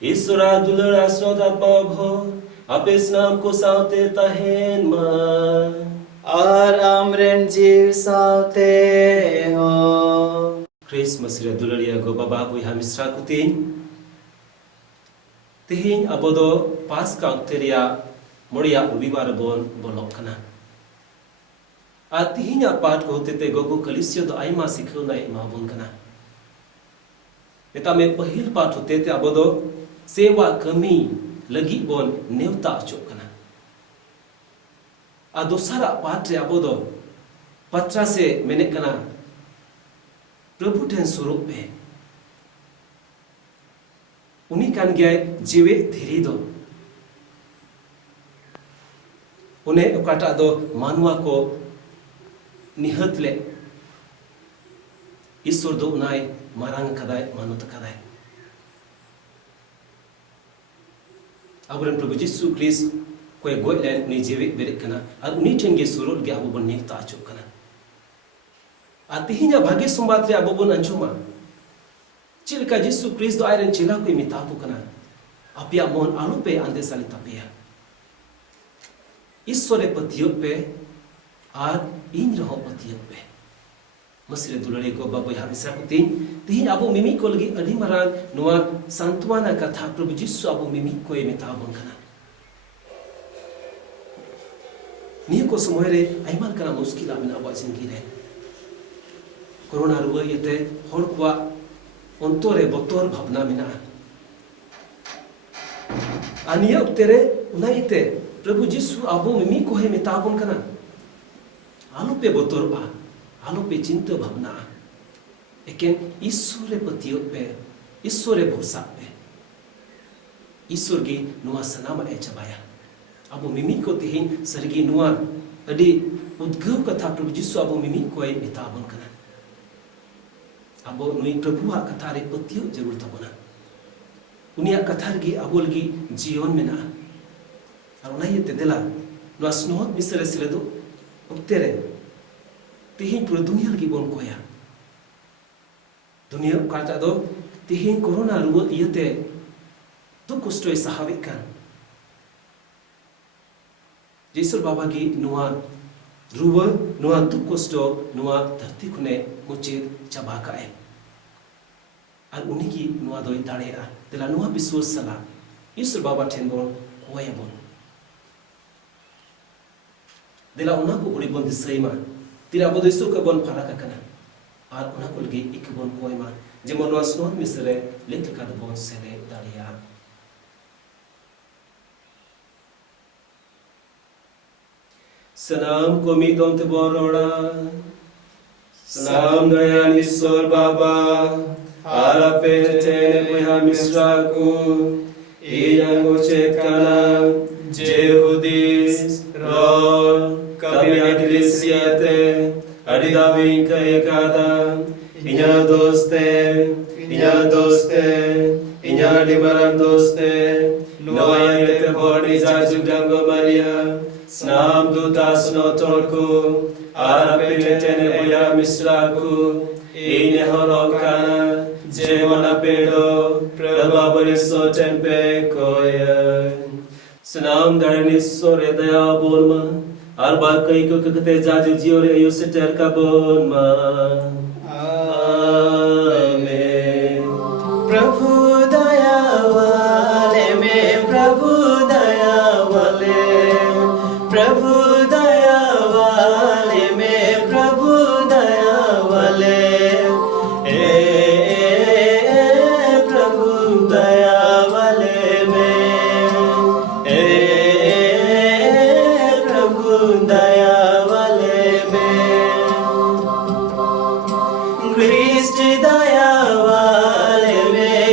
Isra dulara snodat babho, apes nam ko saute tahen ma. और amren जीव साउते हो Christmas ira dularia go baba bui hamisra kutin. Tihin abodo pas kaunteria moria ubibar bon bolok kana. Tihin apat ko tete gogo kalisyo do aima sikhau nai mabun kana. Eta me pahil pat hote te abodo sewa kami lagi bon neuta achok kana. Dosara pat re abodo patra se menek kana प्रभु ठेन स्वरूप पे उन्हीं कान गया जीवे धीरे दो उन्हें उकाटा दो मानवा को निहत ले ईश्वर दो उनाय मारांग कदाय मानुत कदाय अबरन प्रभु जिसु क्रिस्ट कोई गोय लेन उन्हीं जीवे बेरे कना और उन्हीं ठेन के स्वरूप के अबो बन्ने ताचो कना Artinya bagi sumbatri abobon anjuma. Cilka Yesus Kristus airen cilaku imitapu kana. Apia mon alupe ande salitapia. Isore patiope ar injho patiope. Masire dulare ko babu hamisa kutin. Tihin abu mimi ko lagi adi marang nuwa santuana katha Prabhu Yesus abu mimi ko imitapun kana. Niya ko samoyre aiman kana muskil amin abu asingire. Corona ruwa yete hor kwa ontore botor bhavna mina aniya uktere unaite Prabhu Yesu abu mimi ko he mitabun kana alu pe botor ba alu pe chinta bhavna eken ईश्वरे पतियो पे ईश्वरे भरोसा पे ईश्वर की नुआ सनाम ए चबाया abu mimi ko tihin sergi nuआ adi udgau katha Prabhu Yesu abu mimi ko e mitabun kana abo nui प्रभु आ कथा रे पतियो जरूर तबना उनिया कथा गे अबो लगी जीवन में ना और उनाई ते देला नो स्नोत मिसरे सिलेदो उक्तेरे तिहिन पुरो दुनिया लगी बोन कोया दुनिया काटा दो तिहिन कोरोना रुव इयते तो कुष्टो सहाविक कान जेसुर बाबा की नुआ रुव नुआ तो कुष्टो नुआ धरती खुने मुचित चबा काए और उन्हीं की नुआ दोई दाड़ेया तेला नुआ विश्वास सला ईश्वर बाबा ठेन बोन कोया बोन तेला उन्हा को उड़ी बोन दिसई मा तेला बोन ईश्वर को बोन फरक कना और उन्हा को लगे एक बोन कोय मा जेमन नुआ स्नोन मिसरे लेट का बोन सेले दाड़ेया सनाम को मीदों ते बोरोड़ा सनाम दयान ईश्वर बाबा आरापे तेने बुया मिश्राकु इयांगो चेतना जेहुदीस रोल कभी अडिलिसियते अडिदाविं कएकादा इन्या दोस्ते इन्या डिमरन दोस्ते नोआयते बोर्डी जाजुक डंगो मरिया Snam dutas notorku, arapete tene buya misraku, ine horokana, jemana pedo, prababariso tempe koya. Snam darniso redaya bolma, arba kai ko kakate jaju jiore yuseter ka bolma. Amen. प्रभु दया वाले में प्रभु दया वाले प्रभु दया वाले में प्रभु दया वाले प्रभु दया वाले में प्रभु दया वाले में ख्रिस्ट दया वाले में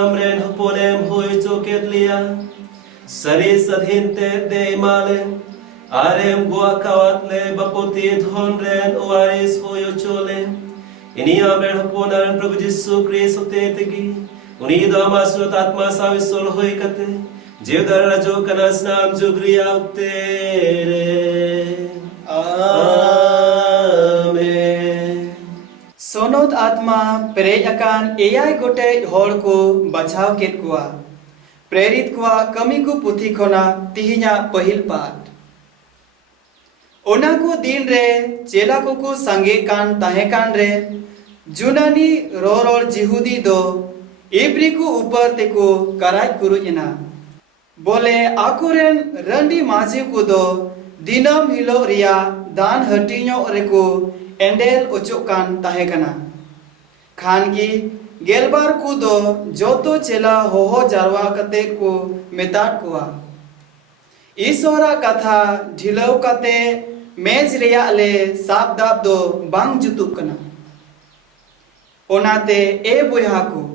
amren hoponem hoi choket lia sari sadhin te de male arem gua kawat le bapoti dhon ren oaris hoyo chole ini amren hoponan Prabhu Jisu Kristo te tegi uni dama suat atma savisol hoi kate Jevdar rajo kanas nam jugriya uptere Amen. सोनोत आत्मा Perez अकान AI गोटे होड़ को बचाव केत कुआ प्रेरित कुआ कमी को पुथी खोना तिहिना पहिल पाठ ओना को दिन रे चेला को संगे कान ताहे कान रे जुनानी रोर जिहुदी दो इब्री को ऊपर ते को कराज कुरुजना बोले आकुरेन रंडी माजी को दो दिनम हिलो रिया दान हटिनो रे को एंडेल उचुकान ताहेकना खान की गेलबार को दो जोतो चेला होहो जारवा कते को मेताट कुआ ईश्वरा कथा ढिलव कते मेज रिया ले साप दाब दो बांग जुतुकना ओनाते ए बुया को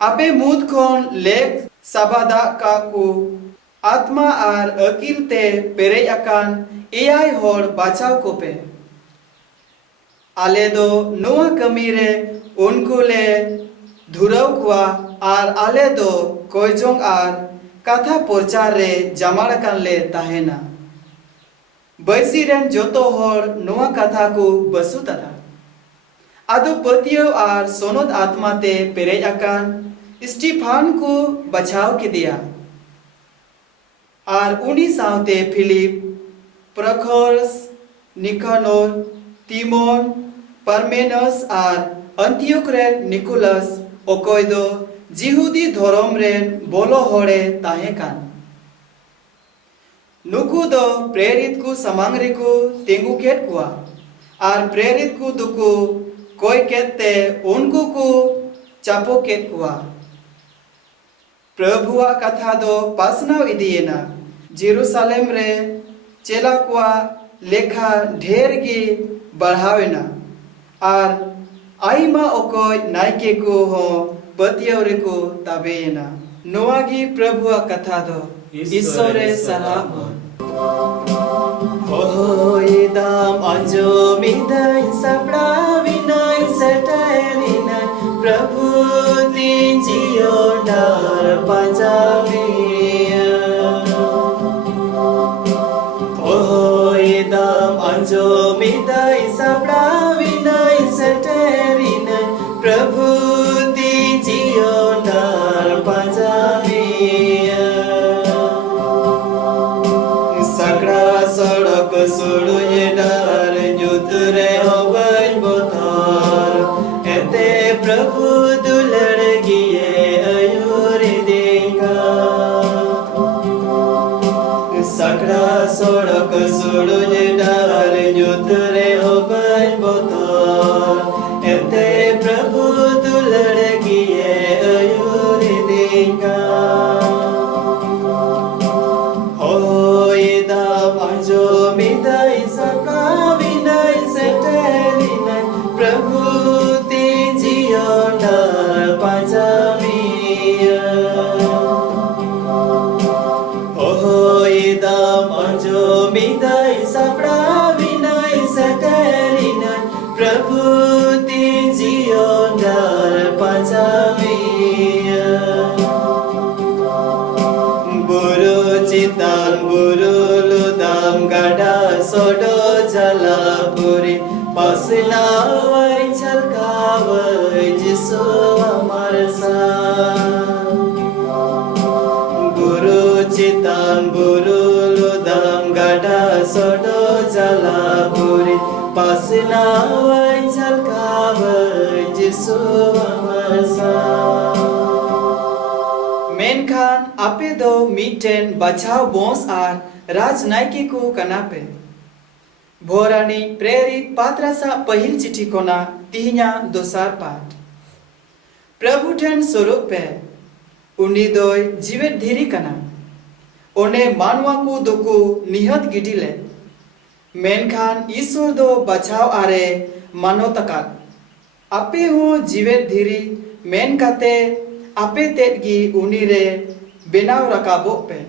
आपे मुद खोन लेख साबादा का को आत्मा आर अकिल ते पेरे अकान एआई होड़ बाचाव को पे आले दो नोआ कमी रे उनको ले धुरव कुआ आर आले दो कोयजोंग आर कथा प्रचार रे जमाड़ कान ले ताहेना बैसी रेन जोतो होड़ नोआ कथा को बसु तथा आदो पतियो आर सोनोद आत्मा ते पेरेज अकान स्टीफान को बचाव के दिया आर उनी सावते Philip Prochorus Nicanor Timon Parmenas आर अंतियोक रेन निकोलस ओकोय दो जिहुदी धर्म रेन बोलो होड़े ताहे कान नुकु दो प्रेरित को समांग रे को तेंगु केट कुआ आर प्रेरित को दुकु कोई केते उनको को चापो केट कुआ प्रभुआ कथा दो पासनाव इदियेना जेरूसलेम रे चेला कुआ लेखा ढेर गी बढ़ावेना आर आईमा ओकोय नायके को हो पतियो रे को ताबेना नोआगी प्रभुआ कथा दो ईश्वरे सलाम Hoy dam anjo midai sapra vinai setelina Prabhu din jiyo dar pajamiya Hoy dam anjo midai sapra vinai setelina Prabhu din jiyo dar pajamiya Sakra सड़क सुड़ु ये डर युद्ध रे हो गई बोतार एते प्रभु दुलड़ गिए अयूर देखा सकरा सड़क सुड़ु ये डर युद्ध रे हो गई बोतार एते प्रभु दुलड़ गिए अयूर देखा Anjo midai saka vinai setelina Prabhu tin jiyo dar pajamiya Oh idam anjo midai sapra vinai setelina Prabhu tin jiyo dar pajamiya Buru citan buru gada sodo jalapuri pasna vai chalkawai jisu amar sa guru citan buru ludam gada sodo jalapuri pasna vai chalkawai jisu amar sa मेनखान आपे दो मीटेन बचाव बोंस are राजनायकी को कनापे भोरानी प्रेरित पात्रासा पहिल चिठी कोना तिहिना दोसार पाठ प्रभु ठेन स्वरूप पे उनी दोय जीवित धीरी कना ओने मानवा को दुकु निहत गिडिले मेनखान ईश्वर दो बचाव आरे मानो तका आपे हो जीवित धीरी मेन काते ape ted gi unire benaw rakabok pe.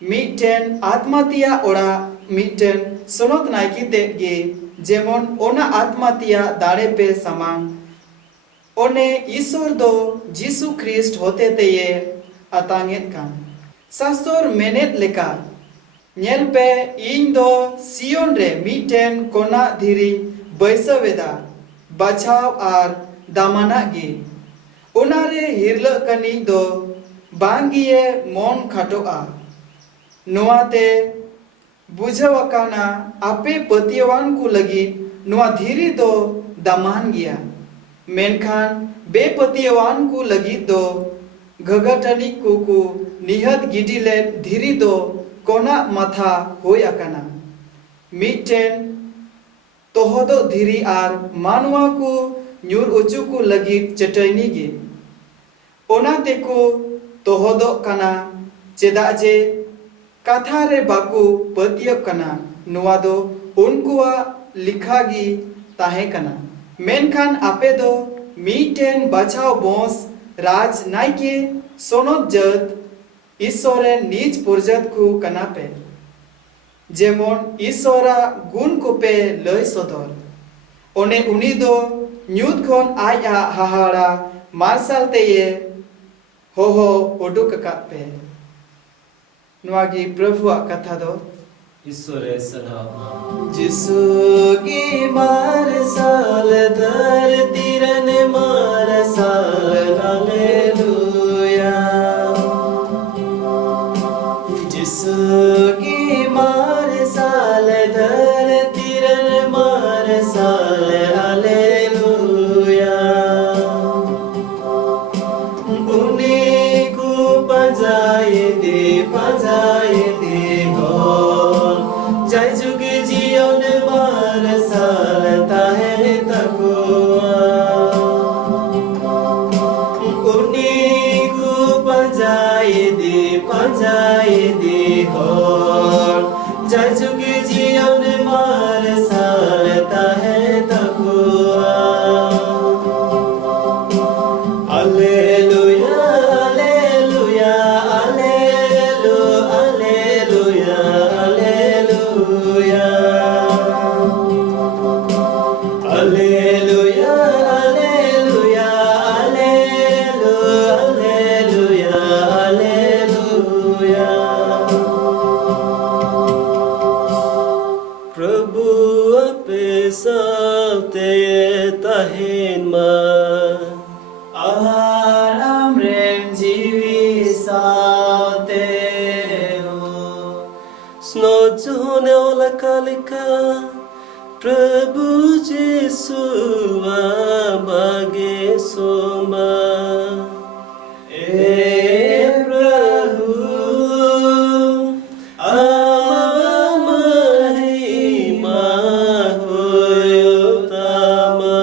Miten atmatia ora miten sonot naiki ted gi jemon ona atmatia dare pe samang one Isor do Jisu Christ hote te ye atanget kan. Sastor menet leka nyel pe इन दो सियोन रे मीटेन कोना धीरी बैसवेदा बचाव are दामना गे उनारे हिरल कनी दो बांगिए मन खाटोआ नोआते बुझवकाना आपे पतियवान को लगी नोआ धीरी दो दामान गया मेनखान बेपतियवान को लगी दो घगटनी को निहत गिडिले धीरी दो कोना माथा होय आकाना मिटेन तोहदो धीरी आर मानवा को न्यूर उचु को लगी चटैनी गे ओना तेको तोहदो काना चेदा जे कथा रे बाकू पतियब काना नुआ दो उनकुआ लिखा गी ताहे काना मेनखान आपे दो मिटेन बचाव बोस राज नाइके सोनोत जत ईश्वरे निज पुरजत को कना पे जेमन ईश्वरा गुण को पे लय सदर ओने उनी दो न्यूत खन आया हाहाड़ा मार्शल ते ये हो उडुक का पे नुआगी प्रभु कथा दो ईश्वरे सलाम जिसु की मार्शल धरती रन मार्शल हालेलुया जिसु की मार्शल धरती रन मार्शल हालेलुया उन्हीं को बजाए दे हो जय जुग जीवन मार्शल ताहे तकुआ उन्हीं को बजाए दे हो जय जुग जीवन मार्शल ताहे तकुआ Alleluia, alleluia, alleluia, alleluia, alleluia. Alleluia, alleluia, alleluia, alleluia. प्रभु आपे साथे ताहेन मा आराम रेन जीवी साथे हो स्नो जोने ओला कालिका प्रभु जीसु बागे सोमा ए प्रभु महिमा होयो तामा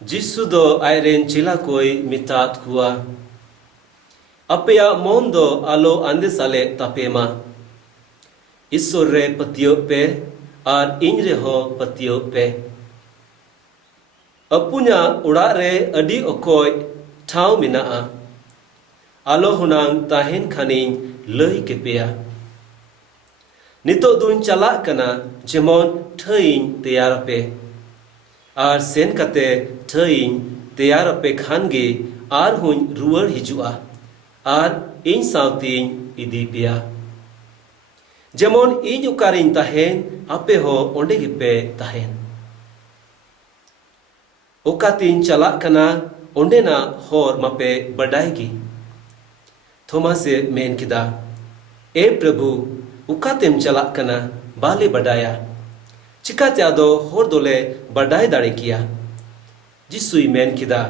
जिसु दो आयरेन चिला कोई मितात हुआ अपया मोन दो आलो अंदे साले तापेमा ईश्वर रे पतियो पे और इन रे हो पतियो पे अपुन्या उड़ा रे अडी ओकोय ठाव मिना आलो हुनांग ताहेन खानिंग लई के पेया नितो दुन चला कना जेमन ठईन तैयार पे और सेन कते ठईन तैयार पे खानगे आर हुन रुवर हिजुआ और इन साउतिन इदी पिया जेमन इन उकारिन ताहेन आपे हो ओंडे गिपे ताहेन ओकातिन चला कना ओंडे ना होर मापे बडाईगी थोमासे मेन किदा ए प्रभु उकातेम चला कना बाले बडाया चिकाते आदो होर दोले बडाई दाड़े किया जिसुई मेन किदा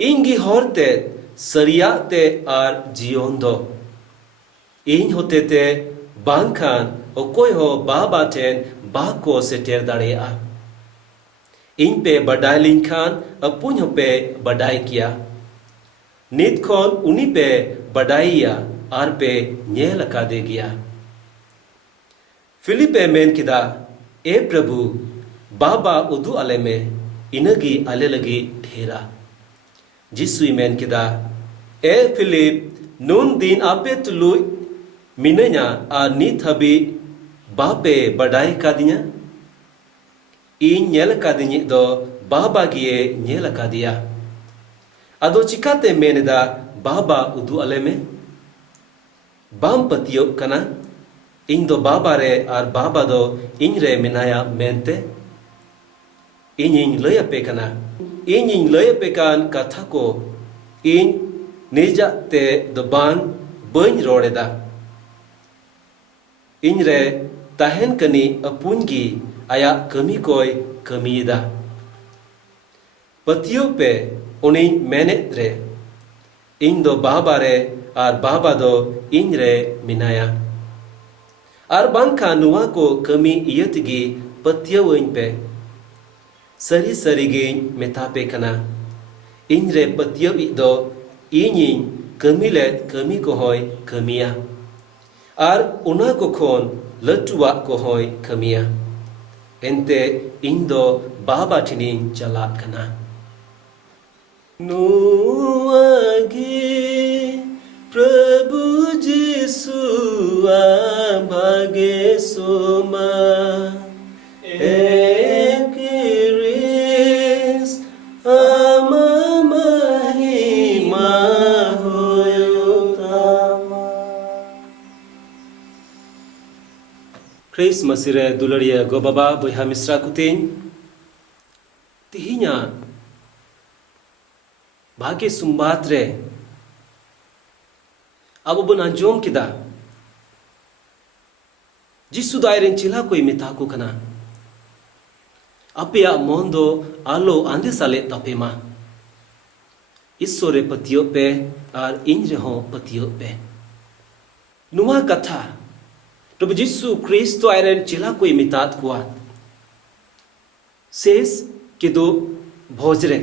इंगी होरते सरिया ते आर जियोन दो इन होते ते बांखान ओकोय हो बाबा टेन बाको सेटेर दाड़ेया इन पे बडाई लिंखान अपुन हो पे बडाई किया नित खोन उनी पे बडाईया आर पे न्येल का दे गया फिलिपे मेन किदा ए प्रभु बाबा उदु आले में इनगी आले लगी ढेरा जिसुई मेन किदा ए फिलिप नून दिन आपे तुलु मिनया आ नित हबी बापे बडाई कादिया इन नेल कादिनी दो बाबा गिए नेल कादिया अदो चिकाते मेनदा बाबा उदु अले में बाम पतियो कना इन दो बाबा रे आर बाबा दो इन रे मिनाया मेनते इन लय पे कना इन लय पे कान कथा को इन निजा ते दो बांग बन रोड़ेदा इन रे ताहेन कनी अपुनगी आया कमी कोई कमीदा पतियो पे उन्हीं मेने रे इन दो बाबा रे आर बाबा दो इन रे मिनाया आर बांखा नुआ को कमी इयतगी पतियो इन पे सरी सरी गे मेता पे कना इन रे पतियो दो इन कमी लेत कमी को होय कमिया आर उना को खोन लटुआ को होय कमिया एंते इन दो बाबा ठिनिन चला कना नुआगे प्रभु जीसु भागे सोमा एकरिस आमा महिमा होयोतामा क्रिस मसीरे दुलड़िया गो बाबा बोहा मिश्रा कुतिन तिहिना भागे सुम्बात रे अब बन अंजोम किदा जिसु दायरेन चिला कोई मिता को कना अपिया मोंदो आलो आंदे साले तपेमा ईश्वरे पतियो पे आर इन रहो पतियो पे नुआ कथा प्रभु जिसु क्रिस्तो आयरन चिला कोई मितात कुआ सेस किदो भोजरे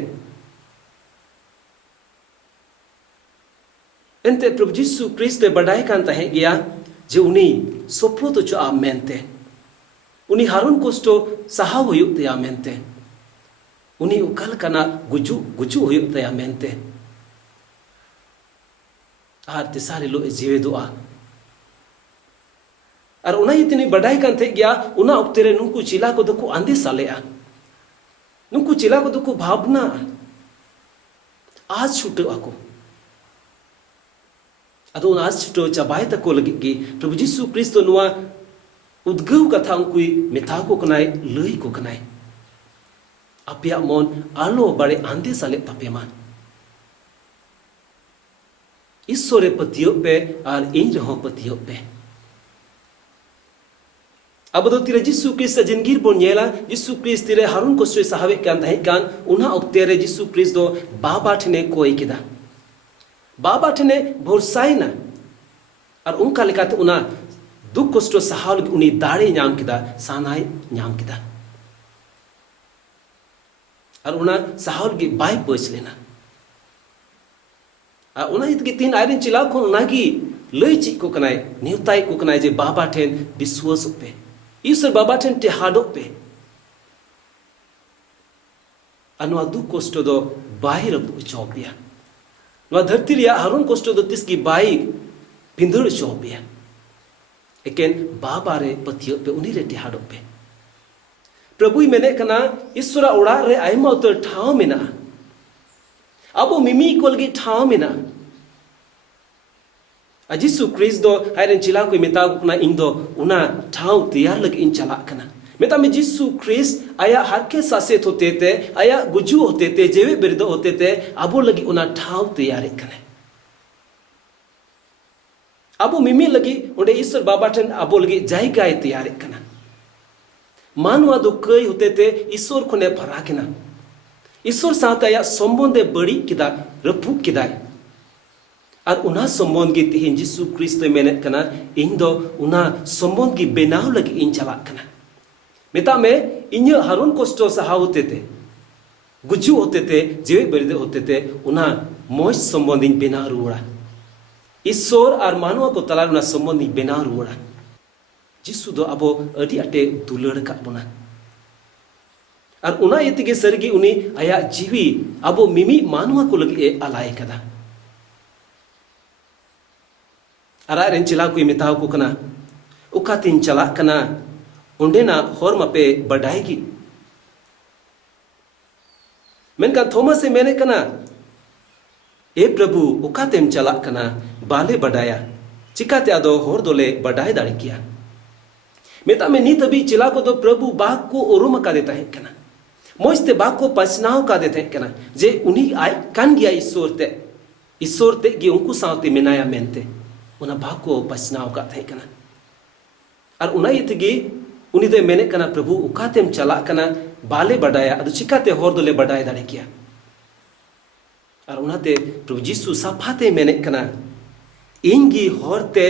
एंते प्रभु जिसु क्रिस्ते बड़ाई कान तहे गया जे उनी सोप्रो तो चो आ मेनते उनी हारून कोस्टो सहा हुयुक तया मेनते उनी उकल कना गुजु गुजु हुयुक तया मेनते आर तिसारे लो जीवे दुआ आर उना इतनी बड़ाई कान थे गया उना उक्तेरे नुकु चिला को दको आंदे सालेआ नुकु चिला को दको भावना आज छूटो आको अदो आज छुटो चाबाई तको लगी प्रभु जीसु क्रिस्तो नुआ उद्गव कथा उनकुई मिथा को कनाय लई को कनाय अपिया मन आलो बड़े आंदे साले तपेमा ईश्वरे पतियो पे आर इन रहो पतियो पे अब दो तिरे जीसु क्रिस्त जिंदगी बोन नेला जीसु क्रिस्त तिरे हारून को सोय साहवे कान दहे कान उना उक्तेरे जीसु क्रिस्त दो बाबा ठने कोई किदा बाबा ठने भरोसाई ना और उनका लेकाते उना दुख कष्ट सहाल उनी दाड़े नाम किदा सानाई नाम किदा और उना सहाल की बाई पहुंच लेना और उना इत की तीन आयरन चिला को उना की लई ची को कनाय न्यूताई को कनाय जे बाबा ठेन विश्वास पे ईश्वर बाबा ठेन ते हाडो पे अनवा दुख कष्ट दो बाहिर चौपिया धरती रिया हारून कष्ट दो तिसकी बाई पिंदड़ चौपिया एकेन बाबा रे पतियो पे उनी रे टिहाडो पे प्रभु मेने कना ईश्वरा उड़ा रे आयमा उतर ठाव मेना अबो मिमी कोलगी ठाव मेना अजिसु क्रिस दो हायरन चिला को मेता कुना इन दो उना ठाव तैयार लग इन चला कना मेता में जिसु क्रिस आया हरके सासेत होते थे आया गुजु होते थे जेवे बिरदो होते थे अबो लगी उना ठाव तैयार कने अबो मिमी लगी उन्हें ईश्वर बाबा ठन अबो लगी जायगा तैयार कना मानवा दो कई होते थे ईश्वर को ने फराकना ईश्वर साथ आया संबंधे बड़ी किदा रफू किदा और उना संबंध की तिहिन जिसु क्रिस्त मेने कना इन दो उना संबंध की बेनाव लगी इन चला कना मेता में इन हारून कष्टो सहा होते थे गुजु होते थे जेवे बरिदे होते थे उना मोज संबंधी बेना रुड़ा ईश्वर और मानवा को तलार उना संबंधी बेना रुड़ा जिसु दो अबो अडी अटे दुलड़ का बना Ar una itige sargi uni aya jiwi abo mimi manua ko lagi e alai kada. Ara ren chila ko metaw ko kana ukatin chala kana ondena hor mape badai menkan Thomas se mene kana e प्रभु ukatem chala kana bale badaya चिकाते आदो होर दोले बढ़ाए दाड़ी किया मेता में नी तभी चिला को तो प्रभु बाग को ओरुम का देता है कना मोस्ते बाग को पछनाव का देते हैं कना जे उन्हीं आय कान गया ईश्वर ते कि उनको सावते मिनाया मेनते उन्हें बाग को पछनाव का थे कना और उन्हें ये तगी उन्हीं दे मैंने कना प्रभु उकातेम चला कना बाले बढ़ाया अदु चिकाते होर दोले बढ़ाए दाड़ी किया और उन्हें ते प्रभु जीसु साफाते मैंने कना इंगी होरते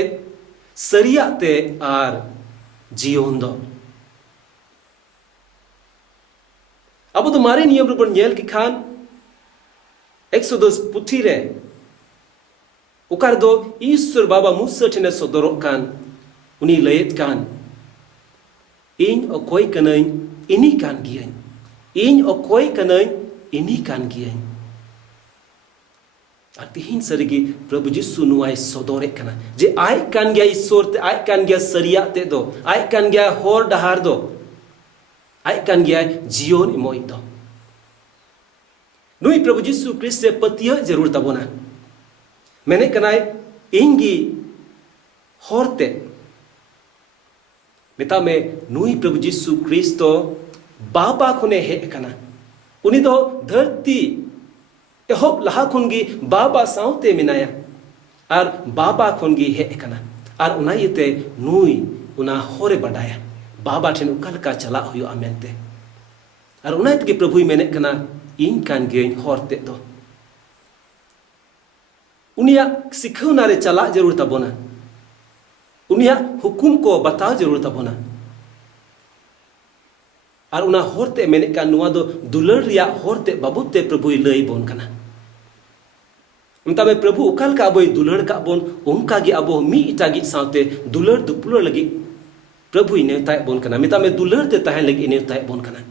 सरियाते आर जीवन दो अब तो मारे नियम रूप नेल की खान एक्सोडस पुथी रे उकार दो ईश्वर बाबा मूसा ठेने सोदरो कान उनी लयत कान इन अकोय कनई इनी कान गियन इन अकोय कनई इनी कान गियन और तिहिन सरगी प्रभु जीसु नुआई सोदोरे कना जे आय कान गया ईश्वर ते आय कान गया सरिया ते दो आय कान गया होर डहार दो आय कान गया जीवन इमोई दो नुई प्रभु जीसु क्रिस्त से पतिया जरूर तबोना मैंने कनाय इंगी होरते मिता में नुई प्रभु जीसु क्रिस्त तो बाबा खुने हे कना उनी दो धरती एहोब लहा खुनगी बाबा साउते मिनाया और बाबा खुनगी हे कना और उना येते नुई उना होरे बढ़ाया बाबा ठेन उकल का चला हुयो अमेनते और उना येते प्रभु मेने कना इन कान गेन होरते दो उनिया सिखौना रे चला जरूर तबोना उनिया हुकुम को बताओ जरूर तबोना और उना होरते मेने का नुआ दो दुलर रिया होरते बाबुते प्रभु लई बोन कना उनता में प्रभु उकाल का अबोय दुलर का बोन उनका गी अबो मी इटागी सावते दुलर दुपुलर लगी प्रभु नेवताय बोन कना मिता में दुलर ते ताहे लगी नेवताय बोन कना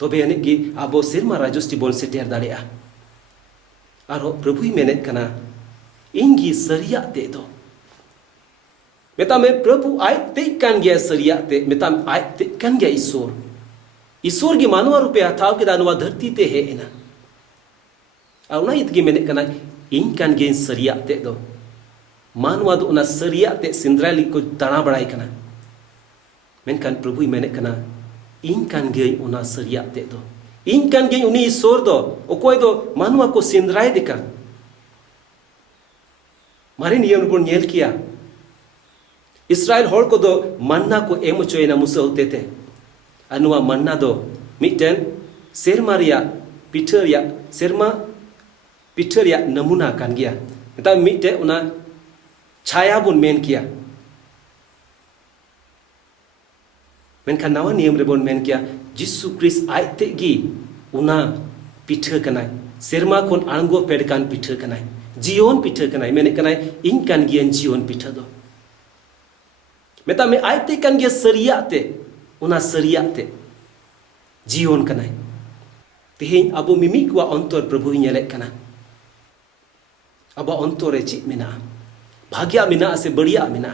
तो बेने गी अबो सिरमा राजस्ती बोन सेटेर दाड़िया आरो प्रभु मेने कना इंगी सरिया ते दो मिता में प्रभु आय ते कान गया सरिया ते मिता आय ते कान गया ईश्वर की मानवा रुपये हथाव के दानवा धरती ते है ना और उना इतगी मेने कना इन कान गेन सरिया ते दो मानवा दो उना सरिया ते सिंद्राली को तना बड़ाई कना मेनकान प्रभु मेने कना इन कान गेन उना सरिया ते दो इन कान गेन उनी ईश्वर दो ओकोय दो मानवा को सिंद्राय दिका मारे नियम पर नेल किया इस्राएल होर को दो मन्ना को एम चोयना मुसा होते थे अनुवा मन्ना दो मिटन सेरमारिया पिठरिया सेरमा पिठरिया नमूना कान गया ता मिटे उना छाया बुन मेन किया मेनखान नावा नियम रे बोन मेन किया जिसु क्रिस्ट आयते गी उना पिठ कनाय सेरमा कोन आंगो पेडकान पिठ कनाय जीवन पिठ कनाय मेने कनाय इन कान गियन जीवन पिठ दो मेता में आयते कान गिया सरिया ते उना सरिया ते जीवन कनाय तेहेन अबो मिमी को अंतर प्रभु नेले कना अब अंतरे ची मिना भाग्या मिना से बढ़िया मिना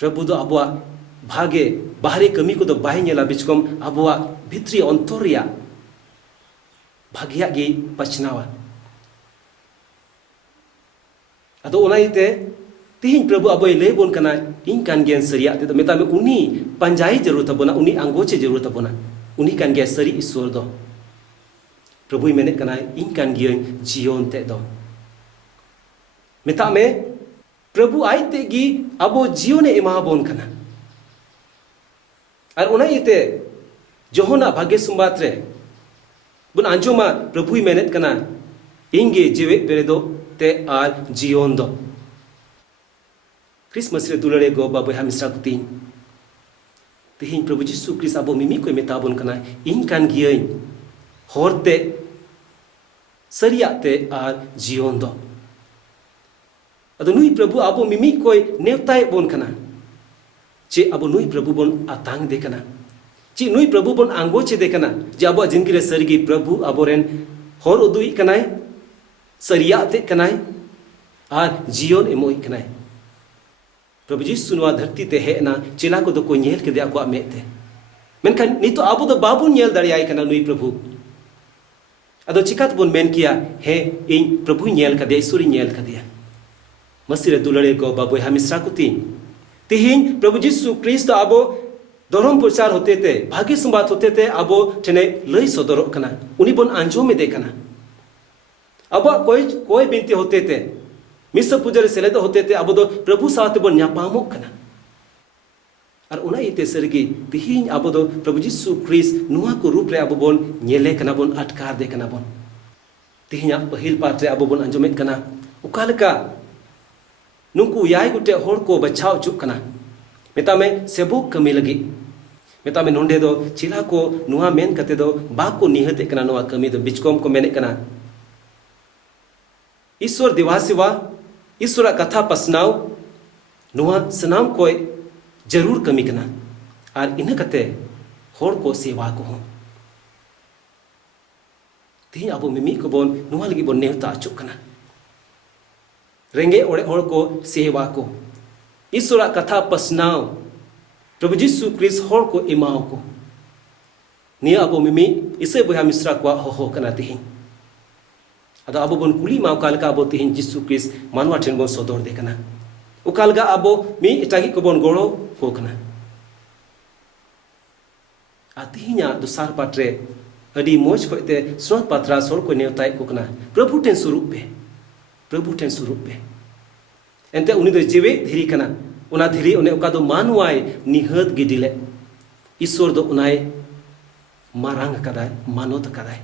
प्रभु दो अबुआ भागे बाहरी कमी को दो बाहे नेला बिचकम अबुआ भित्री अंतरिया भाग्या गे पचनावा अदो ओनाइते तिहिन प्रभु अबोय ले बोन कना इन कान गेन सरिया ते तो मेता में उनी पंजाई जरूरत बना उनी अंगोचे जरूरत बना उनी कान गे सरी ईश्वर दो प्रभु मेने कना इन कान गियन जीवन ते दो मेता में प्रभु आयते गी अबो जीवन एमा बोन कना और उना इते जोहना भाग्य सुंबात रे बुन अंजोमा प्रभु मेने कना इंगे जीवे पेरे दो ते आर जीवन दो क्रिसमस रे दुलरे गो बाबू हम मिश्रा कुतीन तेहिन प्रभु जीसु क्रिस्ट अबो मिमी को मेता बोन कना इन कान गियन होरते सरियाते आर जीवन दो अदो नुई प्रभु अबो मिमी कोई नेवताय बोन कना चे अब नुई प्रभु बन आतांग देखना ची नुई प्रभु बन आंगो चे देखना जे अब जिंदगी रे सरगी प्रभु अबोरेन हर उदुई कनाय सरिया ते कनाय आर जीवन एमोई कनाय प्रभु जीसु नवा धरती ते हेना चेला को दो को नेल के दे को मेते मेनखान नितो अब दो बाबू नेल दरियाय कना नुई प्रभु अदो चिकात बन मेन किया हे इन प्रभु नेल का दे ईश्वरी नेल का दिया मसीरे दुलड़े को बाबू हमिस्रा को तीन तिहिन प्रभु जीसु क्रिस्त आबो धर्म प्रचार होते थे भाग्य संबाद होते थे आबो ठेने लई सदरो कना उनी बन आंजो में देखना अब कोई बिनती होते थे मिस पूजर सेलेद होते थे अब दो प्रभु साथ बन न्यापामो कना और उना इते सरगी तिहिन अब दो प्रभु जीसु क्रिस्त नुआ को रूप रे अब बन नेले कना बन अटकार दे कना बन तिहिन पहिल पाठ रे अब बन आंजोमेत कना उकालका नुकु याय गुटे होर को बचाव चुक कना मेता में सेबुक कमी लगी मेता में नोंडे दो चिला को नुआ मेन कते दो बा को निहते कना नुआ कमी दो बिचकोम को मेने कना ईश्वर दिवासिवा ईश्वर कथा पसनाव नुआ सनाम को जरूर कमी कना और इन कते होर को सेवा को हो ती अब मिमी को बोन नुआ लगी बोन नेवता चुक कना रेंगे ओड़े होर को सेवा को ईश्वर कथा पसनाव प्रभु जीसु क्रिस्त होर को इमाव को निया अब मिमी इसे बया मिश्रा को हो कना तिहिं अदो अब बन कुली माव कालका अब तिहिं जीसु क्रिस्त मानवा ठेन बन सदर दे कना उकालगा अब मी इटागी को बन गोड़ो को कना आतिहिnya दुसार पात्रे अडी मोज खोते स्रोत पात्रा सोर को नेवताय को कना प्रभु टेन स्वरूप पे एंते उनी दो जीवे धीरी कना उना धीरी उन्हें उका दो मानवाय निहत गिडिले ईश्वर दो उनाय मारांग कदाय मानोत कदाय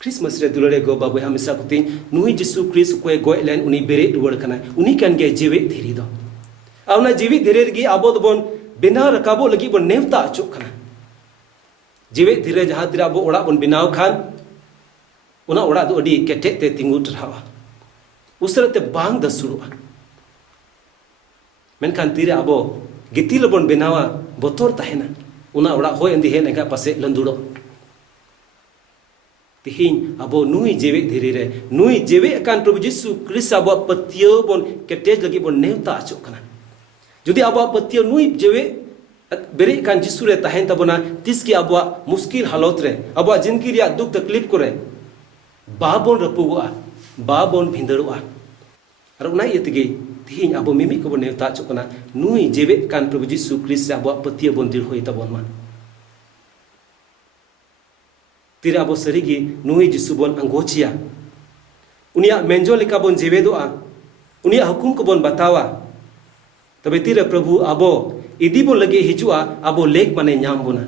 क्रिसमस रे दुलरे गो बाबू हमेशा कुती नुई जीसु क्रिस्त को गोयलेन उनी बेरे रुवड़ कना उनी कान गे जीवे धीरी दो आवना जीवे धीरे गी आबो दो बन बिना रकाबो लगी बन नेवता अचुक कना जीवे धीरे जहां तिरा बो ओड़ा बन बिनाव खान उना ओड़ा दो अडी केटे ते तिंगुट रहावा उसरते बांग दसुरुआ मेनखान तीरे आबो गितिल बन बेनावा बोतोर ताहेना उना ओड़ा होय अंदी हे लेगा पासे लंदुड़ो तिहिन आबो नुई जेवे धीरे रे नुई जेवे कान प्रभु जीसु क्रिस्त आबो पतियो बन केटेज लगी बन नेवता आचो कना जुदी आबो पतियो नुई जेवे बेरे कान जीसु रे ताहेन तबना तिसकी आबो मुश्किल हालत रे आबो जिंदगी रिया दुख तकलीफ करे बाबोन रपुगोआ बाबोन भिंदड़ोआ और उना इतगे तिहिन आबो मिमी को नेवता चुकना नुई जेवे कान प्रभु जीसु क्रिस्त आबो पतिय बन दिल होई तबन मा तीर आबो सरीगी नुई जीसु बन अंगोचिया उनिया मेंजो लेका बन जेवे दोआ उनिया हुकुम को बन बतावा तबे तीर प्रभु आबो इदी बन लगे हिजुआ आबो लेक माने न्याम बोना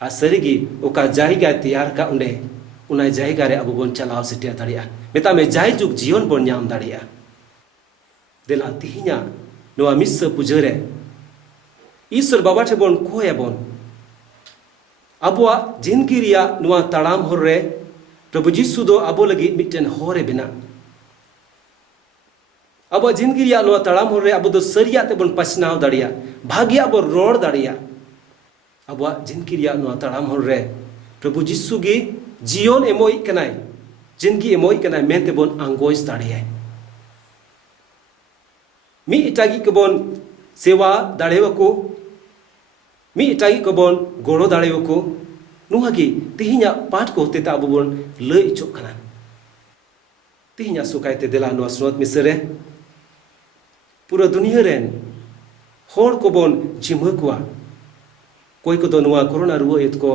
आ सरीगी ओका जायगा तैयार का उंडे उना जायगा रे आबो बन चलाव सेटिया दाड़िया मेता में जाय जुग जीवन बन न्याम दाड़िया देला तिहिnya नोआ मिस पुजरे ईश्वर बाबा ठे बन कोया बन आबोआ जिंदगी रिया नोआ ताड़ाम होर रे प्रभु जीसु दो आबो लगी मिटन होरे बिना आबो जिंदगी रिया नोआ ताड़ाम होर रे आबो दो सरिया ते बन पछनाव दाड़िया भाग्य आबो रोड दाड़िया आबोआ जिंदगी रिया नोआ ताड़ाम होर रे प्रभु जीसु गी जीवन एमोई कनाय जिंदगी एमोई कनाय मेनते बन आंगोइस दाड़िया मी इटागी कबन सेवा दाड़ेवको मी इटागी कबन गोड़ो दाड़ेवको नुहागी तिहिnya पाठ को होते आबो बन लई चोक कना तिहिnya सुकायते देला नुआ स्रोत मिसरे पूरा दुनिया रेन होर को बन जिमकुआ कोई को दो नुआ कोरोना रुआ यत को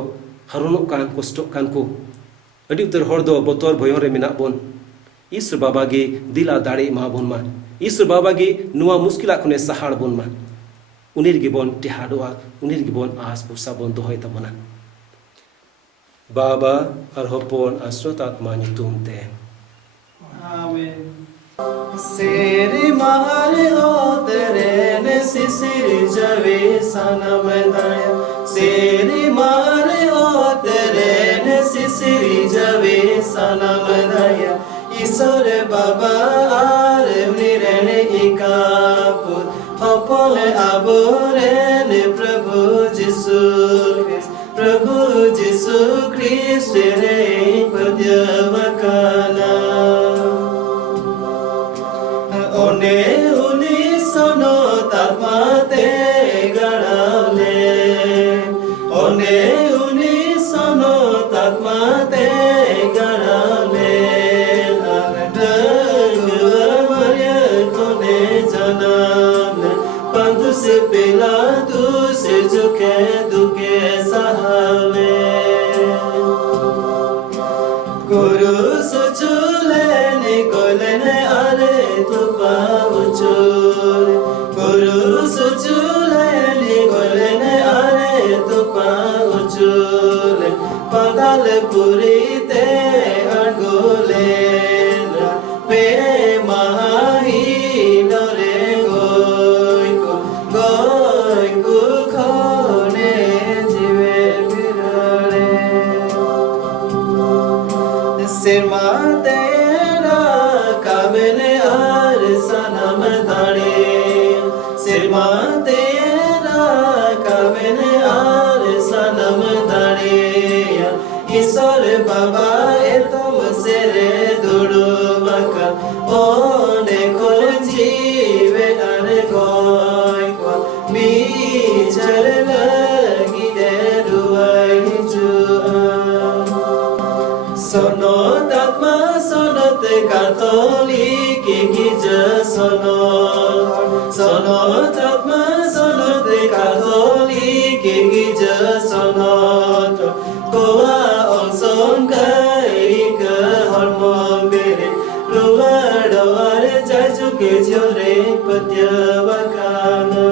हरोनो कान कष्ट कान को अडी उतर होर दो बोतोर भयो रे मिना बन ईश्वर बाबा गे दिला दाड़े मा बन मा ईश्वर बाबा गे नुआ मुश्किला खुने सहाड़ बन मा उनिर गे बन टिहाडोआ उनिर गे बन आस भरसा बन दोहय तबना बाबा और हपन आश्रत आत्मा नितुम ते आमीन सेरे मारे ओ तेरे ने सिसिर जवे सनम दया सेरे मारे ओ तेरे ने सिसिर जवे सनम दया ईश्वर बाबा are निरने इकापुर Hopole aborene Prabhu Jesu Christ re padyavakana One uni sono tatmate garale One uni sono tatmate garale se pela tu se juke duke sahale Guru suchule ne golene are tu pauchule Guru suchule ne golene are tu pauchule Padal purite agole pe mahi dore Sirma tera kabene ar sanam dare Sirma tera kabene ar sanam dare Isor baba etum sere dudu baka one kol jive ar koi ko bichar lagi deruai jua Sono tatma sonot Catholic gija sono Sono tatma sonot Catholic gija sono Koa onson kai ka hormon bere Ruwado are jaju ke jore patyavakana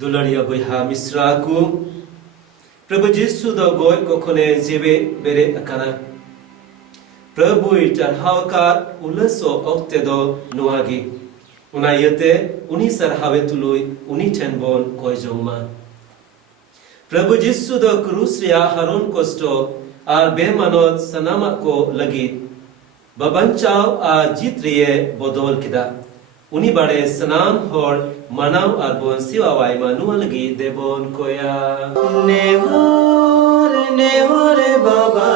दुलड़िया बयहा मिश्राकु प्रभु जिसु the गोय कोखने जेबे बेरे अकाना प्रभु इटारहाव का उलसो ओक्ते दो नुआगी उना यते उनी सरहावे तुलुई उनी ठेनबोन कोय जोमा प्रभु जिसु द क्रूस रिया हरोन कोस्टो आर बेमानोत सनामा को लगी बबंचाव आ जीत रिये बदौल किदा उनी बड़े सनाम होर मनाव आरबोन सिवावाई मानुआ लगी देबोन कोया नेहोर बाबा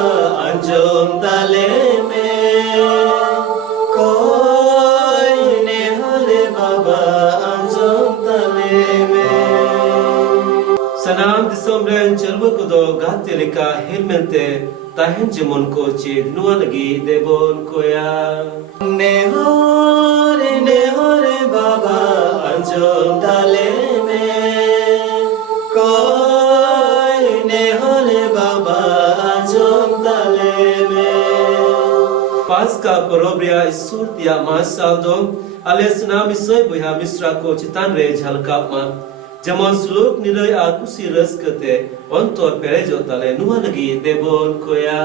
अंजुम ताले में कोई नेहोर बाबा अंजुम ताले में सनाम दिसोम रेन चलवो कुदो गाते लिका हिलमेंते ताहन जमोन को चेद नुआ लगी देबोन कोया नेहोर बाबा अंजुम ताले में कोई नेहोर बाबा अंजुम ताले में पास का परोब्रिया सूरतिया मासादो अले सनाम इसोय बुहा मिश्रा को चितान रे झलका मा जमन सुलूक निरय आ कुसी रस कते अंतोर पेरे जो ताले नुआ लगी देबोन कोया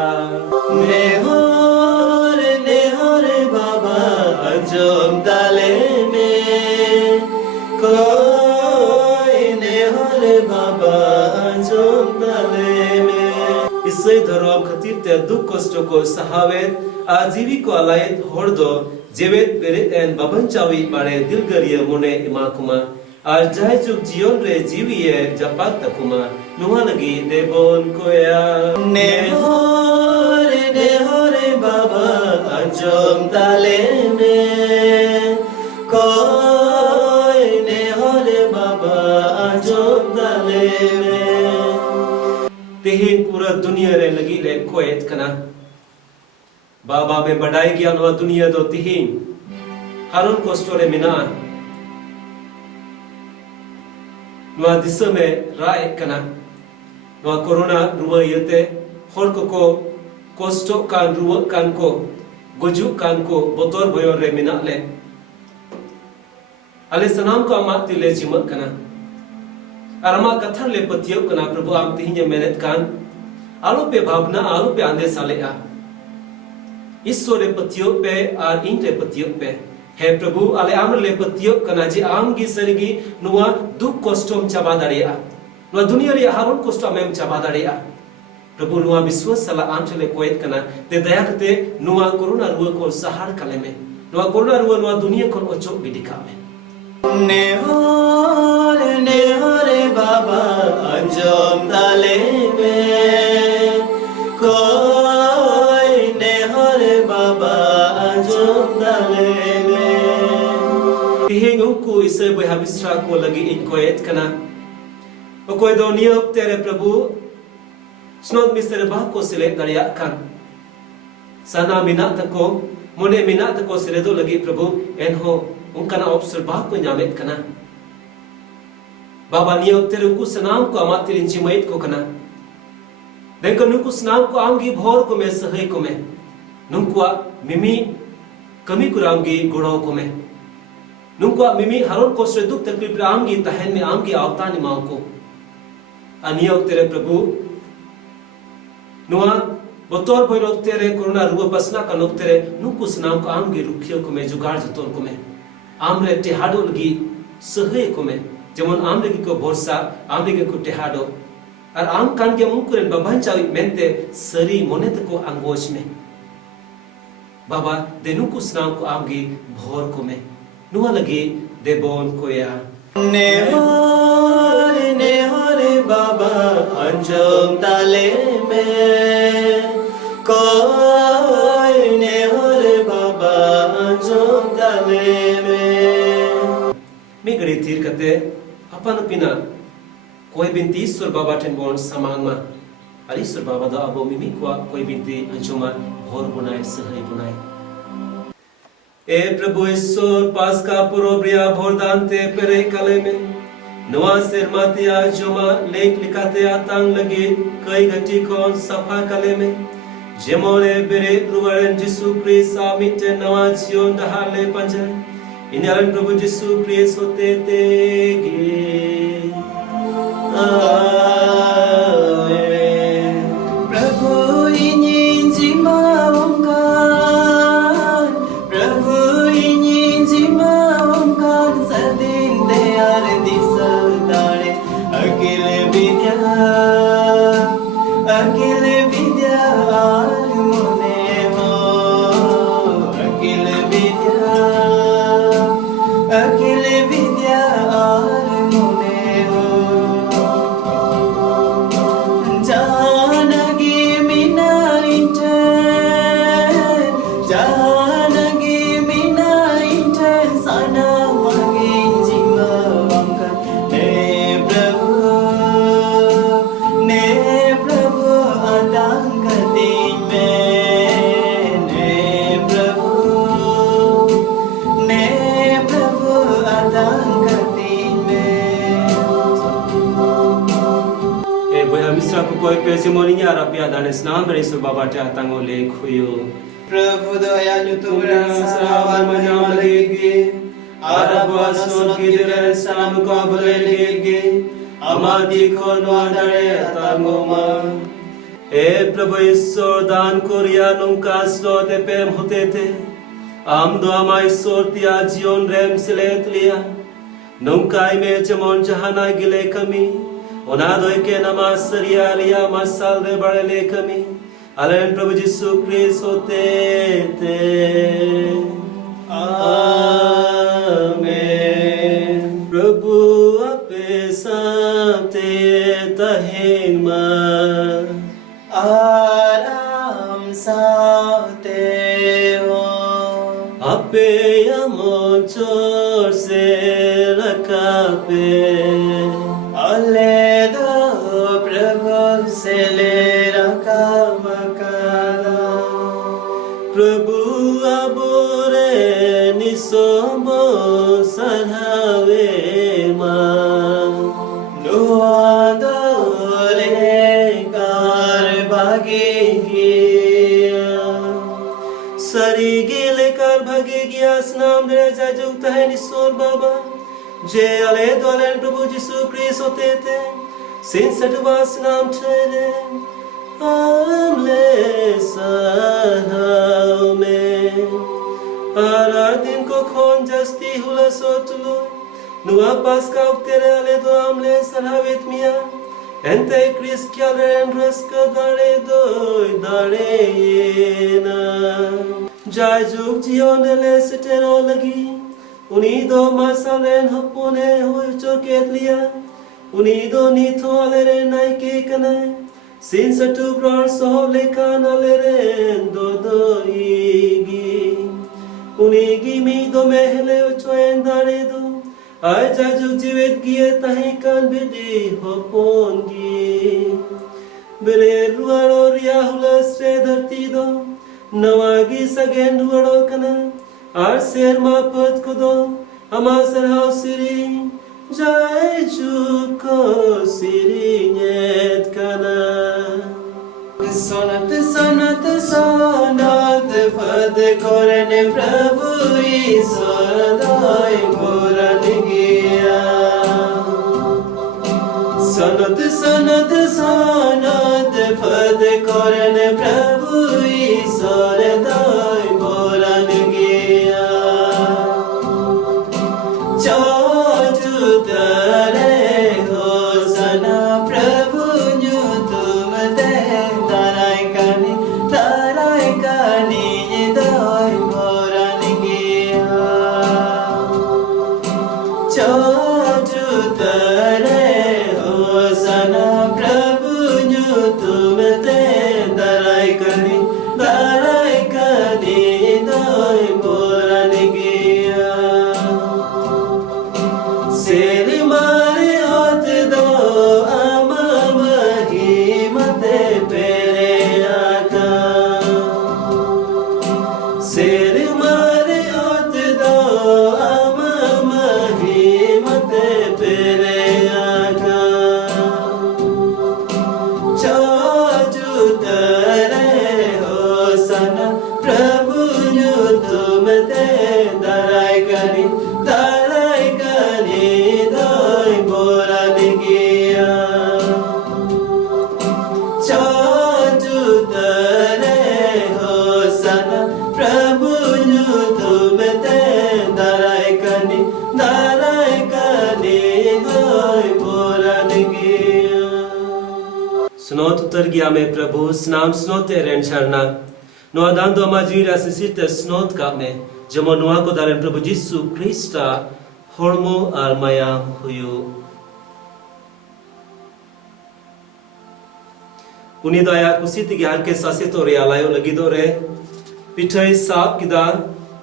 नेहोर बाबा अंजुम ताले में कोई नेहोर बाबा अंजुम ताले में इससे धर्म खातिर ते दुख कष्ट को सहावेत आजीवी को अलायत होड़ दो जेवेत बेरेत एन बबंचावी बाड़े दिलगरिय मुने इमाकुमा आर जाय जुग जीवन रे जीविये जपात तकुमा नुआ लगी देबोन कोया नेहोर बाबा अंजुम ताले में कोई नेहोर बाबा अंजुम ताले में तेहिन पूरा दुनिया रे लगी रे कोयत कना बाबा में बढ़ाई गया नुआ दुनिया दो तिहिन हारून कोस्टोरे मिना नुआ दिशा में राय कना नुआ कोरोना रुआ यते होर को कोस्टो कान रुआ कान को गुजु कान को बोतोर भयोर रे मिना ले अले सनाम को अमा तिले जिमत कना अरमा कथर ले पतियो कना प्रभु आम तिहिन मेहनत कान आलो पे भावना आलो पे आंदे साले आ ईश्वर रे पतियो पे आर इन रे पतियो पे हे प्रभु आले आम ले पतियो कना जी आम गी सरगी नुआ दुख कष्टम चाबा दाड़िया नुआ दुनिया रे हारून कष्ट आमेम चाबा दाड़िया प्रभु नुआ विश्वास सला आम चले कोयत कना ते दया कते नुआ कोरोना रुआ को सहार कले में नुआ कोरोना रुआ नुआ दुनिया को ओचो गिदिका में नेहरे बाबा अंजम ताले में कोई नेहरे बाबा अंजम ताले में तिहें उनको इसे बहा मिश्रा को लगी इन कोयत कना कोई दो नियम तेरे प्रभु स्नोद मिस्टर बाह को सिले दरिया kan sana minat ko mone minat ko sile do lagi Prabhu enho उनका ऑप्शन बाह को न्यामेत कना बाबा नियो तेरे उनको सनाम को अमात तेरे इंचिमैत को कना देखो नुको सनाम को आमगी भोर को में सहै को में नुको मिमी कमी कुरामगी गुड़ाव को में नुको मिमी हरोन को से दुख तकलीफ आमगी तहन में आमगी आवता निमाव को अनियो तेरे प्रभु नुआ बतौर भइलो तेरे कोरोना रुआ पसना का नोक तेरे नुको सनाम को आमगी रुखियो को में जुगाड़ जतोन को में आमरे टेहाडो लगी सहै को में जेमन आमरे को भरोसा आमरे को टेहाडो और आम कान के मुकुरन बबन चावी मेंते सरी मोने को अंगोच में बाबा देनु को स्नाम को आमगी भोर को में नुआ लगी देबोन को या नेहरे बाबा अंजम ताले में कोई नेहरे बाबा अंजम ताले में मी गरी तीर कते अपन पिना कोई बिनती ईश्वर बाबा ठेन बोन समांग मा अरे ईश्वर बाबा दा अबो मिमी को कोई बिनती अंजुमा भोर बुनाए सहै बुनाए ए प्रभु ईश्वर पास का पुरोब्रिया भोर दानते पेरे कले में नवा सिरमातिया जुमा लेख लिखाते आतांग लगे कई घटी कौन सफा कले में जेमोने बेरे रुवरन जिसु क्रिस आमिते नवा जियोन दहाले पंजे इन्यारन प्रभु जिसु क्रिस होते तेगे आमेन प्रभु इंजिन जिमा प्रभु इंजिन जिमा सदिन दयार दिसा दाड़े अखिल विद्या आर मुने हो अखिल विद्या आर मुने हो जानगी मीना इंटन सना मगे जिमा वंका ने प्रभु अदांग दिन में ने प्रभु अदांग दिन में ए बोया मिश्रा को कोई पैसे मोनिया रपिया दाने स्नान बरे ईश्वर बाबा टे आतांगो लेख हुयो प्रभु दयालु तुमरा सरावन मना लेगे आरबवा सोन की दिरे सलाम को भले लेगे अमादी को नवादरे अतांगोमा ए प्रभु ईश्वर दान कोरिया नुका स्लोते पेम होते थे आम दो आमा ईश्वर तिया जीवन रेम सिलेत लिया नुका में जमोन जहाना गिले कमी ओना दोय के नमा सरिया लिया मसाल दे बड़े ले कमी अलेन प्रभु जिसु क्रिस होते थे आमेन प्रभु अपे साते तहेन मा आराम साते हो अपे यमोन चोर से रखा पे अले दो प्रभु से ले रखा मकाना प्रभु अबोरे निसोबो सधावे मा नुआदोले कार भागे गया सरी गिले कर भागे गया स्नाम दे जाजुता है निसोर बाबा जे अले दोलेन प्रभु जिसु क्रिस होते थे सिन सटवास नाम ठहरे आमले सहाव में आरार दिन को खोन जस्ती हुला सोचलो नुआ पास का उक्तेरे अले दो आमले सलावेत मिया ente Cristialen raska dare doi dare na jai juk jionele setero lagi unido masalen hopone hoi choket lia unido nitho alere naike kana sin satu brar sohle kan alere do igi unigi mi do mehle choen dare do ai jaju jivet gie tahi kan bidi hopon gi bere ruaro ria hula se dharti do nawagi sagen ruaro kana ar ser ma pat ko do ama sar hausiri jai juko siri net kana sonat sonat sonat fad korne prabhu isodai puran giya sonat sonat sonat fad korne prabhu isodai puran giya chajutare hosana prabhu nyu tumte tarai kani dai puran giya chajutare hosana prabhu nyu tumte tarai kani dai puran giya seri mare hat do ama mahimate pere aka seri mare hat do ama mahimate pere aka chajutare hosana prabhu nyu tumte darai kani dai puran giya chajutare hosana prabhu nyu tumte darai kani dai puran giya Sunot utar gya me Prabhu snam snote ren sharna noa dando amajira sisite snot ka me jemo noa ko daren Prabhu Jisu Krista hormo ar mayam huyu uni daya kusiti gyar ke sase to re alayo lagi do re pithai sap kida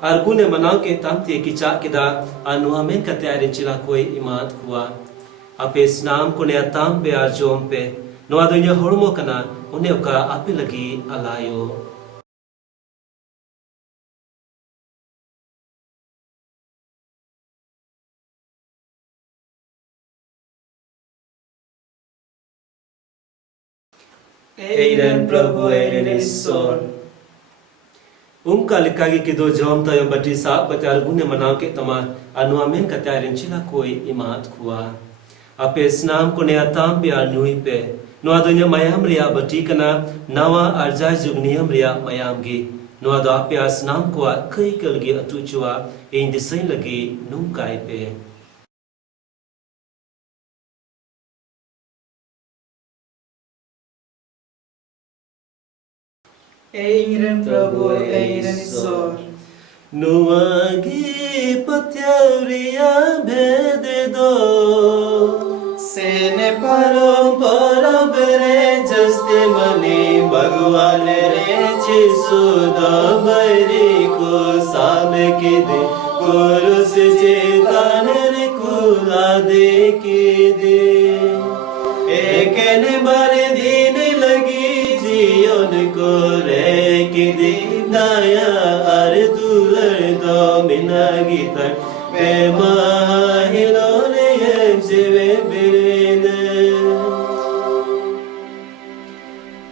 ar gune manaw ke tamte kicha kida anu amen ka tayari chila koi imat kuwa ape snam kone atam pe ar jom pe noa donya hormo kana une ka ape lagi alayo Aiden Prabhu Aiden Isor Kali kido jom tayo bati sa patar gune manaw ke tama anu amen ka tayari chila koi imat kuwa ape snam kone atam pe anui pe noa donya mayam ria bati kana nawa arja jugniyam ria mayam gi noa do ape snam kwa kai kalgi atu chua in disai lagi num kai pe Eiren Prabhu Eiren Isor Nuagi patyariya bhede do sene parampara bere jaste mani bhagwan re jisu damari ko sabe ke de guru se chetan re kula de ke de ekene bare din lagi jiyon ko re ke de daya ar dular do minagi tak pe mahilo re jive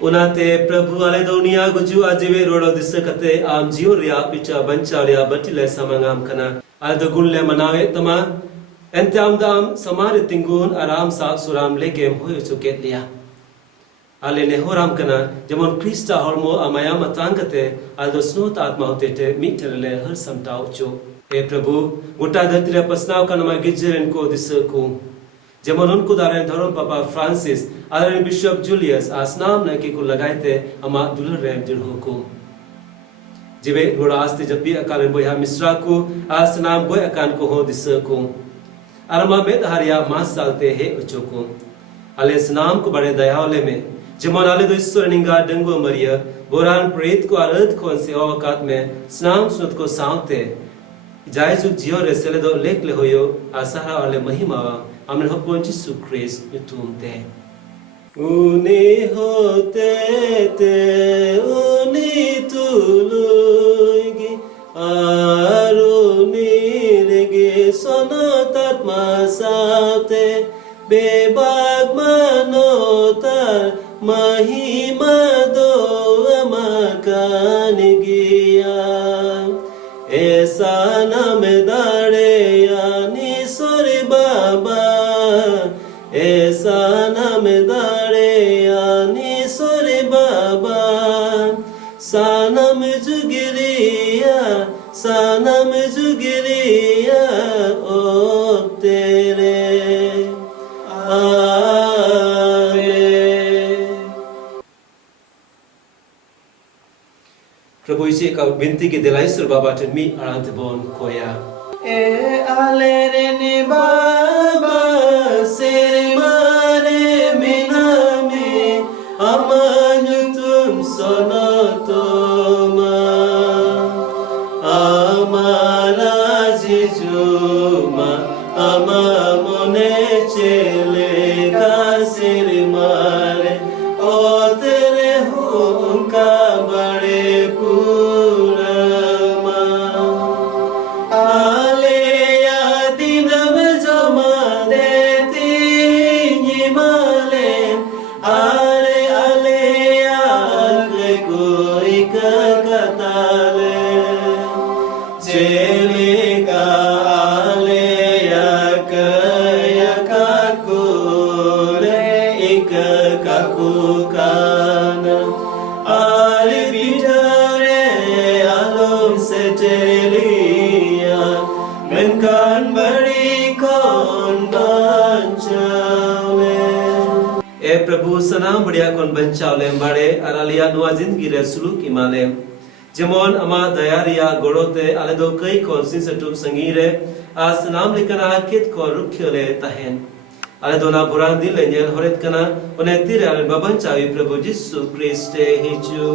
Unate Prabhu ale dunia guju ajive rodo disakate am jiu ria picha bancha ria batile samangam kana aldo gunle manawe tama entam dam samare tingun aram sa suram legem hoye chuket liya ale ne horam kana jemon Krista hormo amaya matangate aldo snot atma hotete mitterle har samtau chu he Prabhu gota dhatire pasnaw kana ma gijeren ko disaku Jemon unku daren Dharam Papa Francis, adaren Bishop Julius, asnam na ke ko lagaite ama dulur rem dir hukum. Jibe roda aste japi akalen boya misra ko asnam boy akan ko ho disa ko. Arama med haria mas salte he uchokum. Ale snam को बड़े दयावले में जमन आले दो ईश्वर निंगा डंगो मरिया boron प्रेत को आरत को से औकात में स्नाम सुनत को सावते जाय जुग जियो रे सेले दो लेख ले होयो आसारा वाले महिमा हमन हपन जिसु क्रिस्ट तुमते उने होते ते उने तुलुगी आरुनी रेगे सोनतात मासाते Bebag manotar mahima do amakan giya esa nam dare ani sore baba esa nam dare ani sore baba sanam jugiriya o tere प्रभु यीशु का विनती के दिलाई सुर बाबा टमी आरांत बोन कोया ए आले रे ने बाबा सिर मारे मिना में अमन तुम सुनो तो हमारा जिजुमा अमा मोने चले का सिर मारे ओ तेरे होंका बड़े पूरमा आले या दिन में जमा देती हिमालय आले आले आले कोई कताले चले का प्रभु सनाम बढ़िया कौन बंचावले बड़े अरालिया नुआ जिंदगी रे सुलूक इमाले जेमोन अमा दयारिया गोड़ोते आले दो कई कौन सिन सटुम संगीरे आज नाम लिखना कित को रुखियोले तहन आले दोना बुरान दिल लेंजल होरेत कना उन्हें तीर आले बबन चावी प्रभु जिसु क्रिस्टे हिचु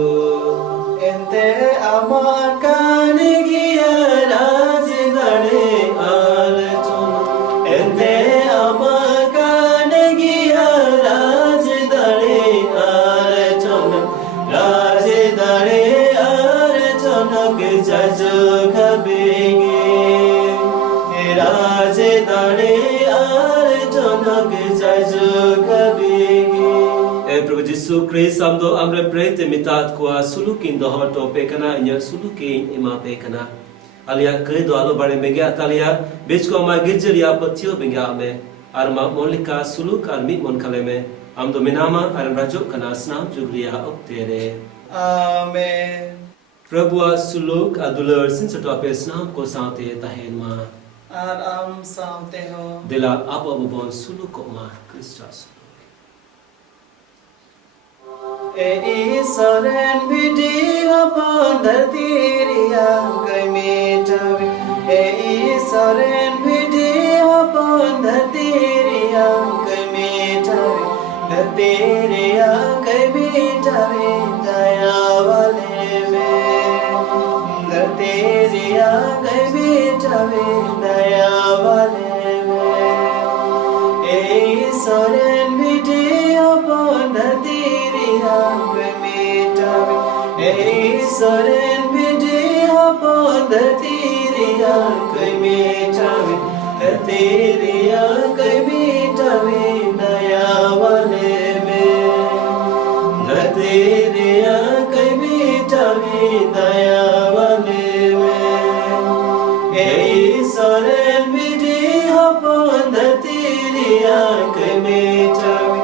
एंते अमा काने गिया राज गड़े आले तुम एंते अमा काने गिया राज दड़े आले तुम राज दड़े आले तुम के जजो कबेगे राज दड़े आले तुम के जजो कबेगे प्रभु जिसु क्रिस्ट हम दो अमरे प्रेत मितात को सुलुकिन दो हटो पेकना न्य सुलुकिन इमा पेकना आलिया कई दो आलो बड़े बेंगा तालिया बीच को मा गिरजलिया पतियो बेंगा में आरमा मोलिका सुलुक आरमी मन खले में हम दो मिनामा आरम राजो कना स्नाम जुगलिया उक्तेरे आमेन प्रभु सुलुक अदुलर सिन सटो पे स्नाम को साथे तहेन मा आर आम साथे हो दिला आप अब बोन सुलुक को मा क्रिस्टस ए ईश्वरन विधि अपन धरतीरिया कमेटावे ए ईश्वरन विधि अपन धरतीरिया कमेटावे धरतीरिया कमेटावे दया वाले में धरतीरिया कमेटावे दया वाले में ए ईश्वरन विधि अपन धरतीरिया ईश्वरन विधि अपन धरतीरिया कमेटावे धरतीरिया कमेटावे दया वाले में धरतीरिया कमेटावे दया वाले में ईश्वरन विधि अपन धरतीरिया कमेटावे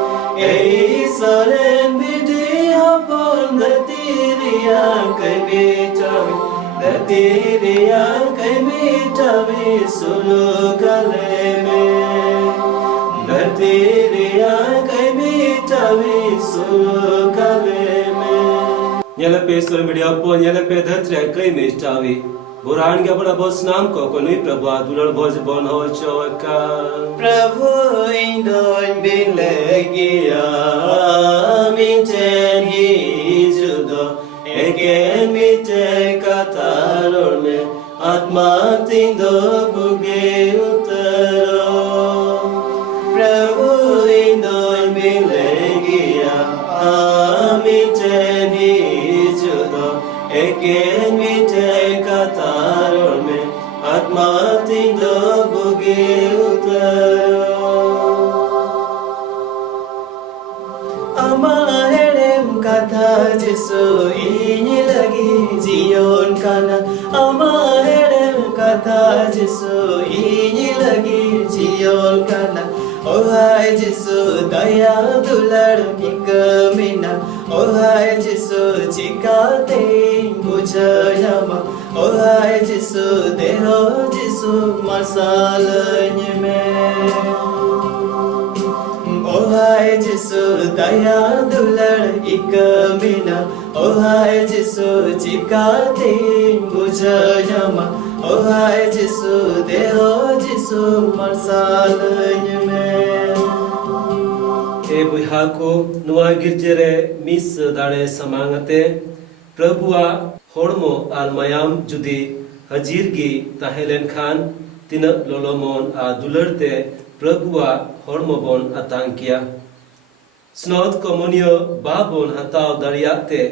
ईश्वरन विधि अपन धरतीरिया कमेटावे धरतीरिया कमेटावे सुलुकले में धरती Nyelepe sur media po nyelepe dhatre kai mestawi Buran ga bada bos nam ko konui prabhu dular boj bon ho choka प्रभु इंदोन बिलगिया मिटेन ही जुदो एकेन मिटे कतारों में आत्मा तिंदो बुगे उतरो प्रभु इंदोन बिलगिया मिटेन ही जुदो एकेन मिटे कतारों में आत्मा तिंदो बुगे Amaherem kata Jesu ini lagi zion kana Amaherem kata Jesu ini lagi zion kana Oh hai Jesu daya dular ikamina Oh hai Jesu cikate bujayama Oh hai Jesu deho Jesu masalahnya me Oh hai Jesu daya dular ikamina Oh hai Jesu cikate bujayama Oh hai Jesu deho Jesu masalahnya me E buha ko nuwa girjere mis dare samangate Prabhua hormo ar mayam judi hajir gi tahelen khan tina lolomon a dularte Prabhua hormo bon atangkia Snod komunio babon hataw dariate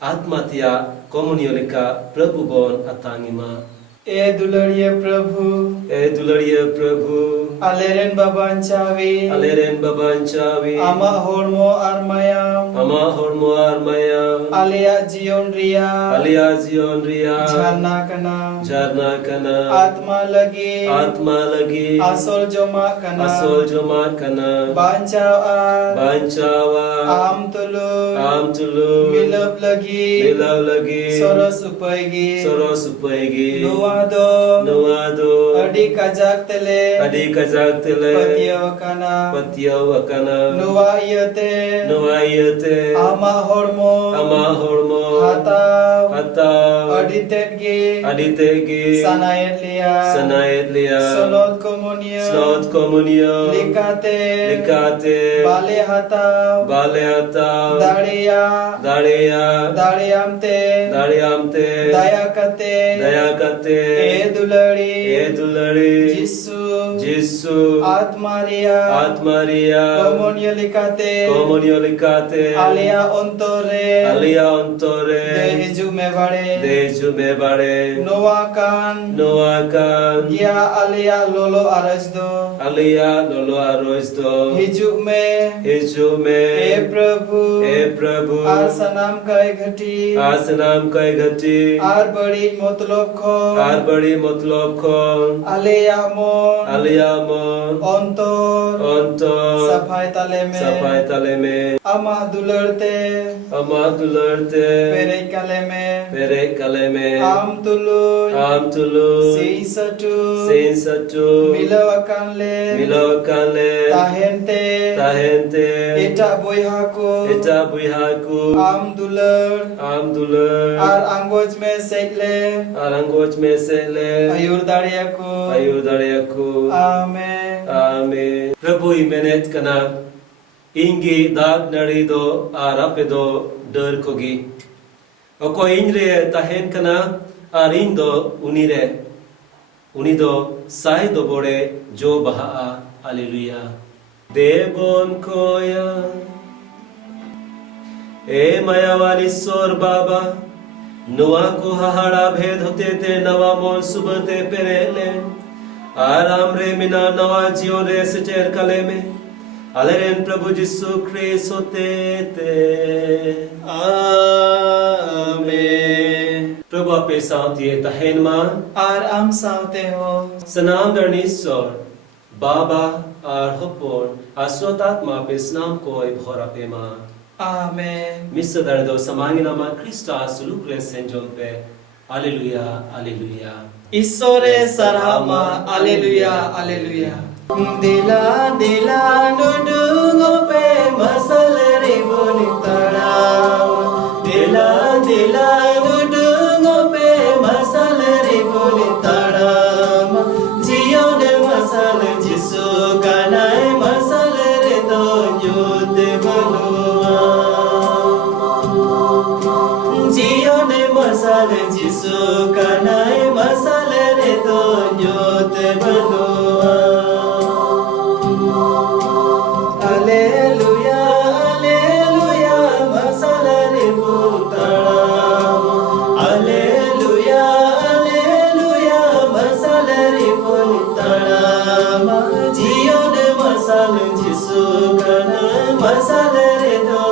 atmatia komunio lika Prabhu bon atangima A दुलड़िए Prabhu Aleren baban chavi ama hormo armayam alia jion ria jarna kana atma lagi asol joma kana bancawa am tulu milap lagi soros upaigi nuado adi kajak tele Patiawakana Nuwayate Ama hormo Hataw Aditegi Sanayet liya Sonot komunyo Likate Bale hataw Dariamte Dayakate E dulari Jisu Atmaria Komunyo likate Alia ontore Deju me bade Noakan Gia alia lolo arojdo Hiju me E Prabhu Arsanam kai ghati Ar badi matlab kho Aliyamon Ontor Safai tale में अमा दुलरते पेरे कले में आम Tulu सेंसटु मिलवाkan le tahente eta boyhaku am dular ar angoj में sekle ayur dariyaku amen प्रभु इमेनेत कना इंगी दाग नड़ी दो आरापे दो डर कोगी ओको इंरे ताहेन कना आर इन दो उनी दो साई दो बोड़े जो बहा हालेलुया देबोन कोया ए मायावाली सोर बाबा नुआ को हाड़ा भेद होते ते नवा मोन सुबते पेरेले आराम रे मिना नवा जीवन रे सचेर कले में Aleren Prabhu Jisu Christ होते ते Amen प्रभु आपे साथ ये तहेन मां आर आम सावते हो सनाम दर्नीश्वर बाबा आर होपोर आश्रोतात्मा पे स्नाम कोई भोरा पे मां Amen मिस्र दर्दो समांगी नामा क्रिस्टा सुलुक रे सेंजोम पे Alleluia Alleluia Isore sarama Alleluia Alleluia Dila nudungo pe masal riboni Jion masal Jisu kana masal redo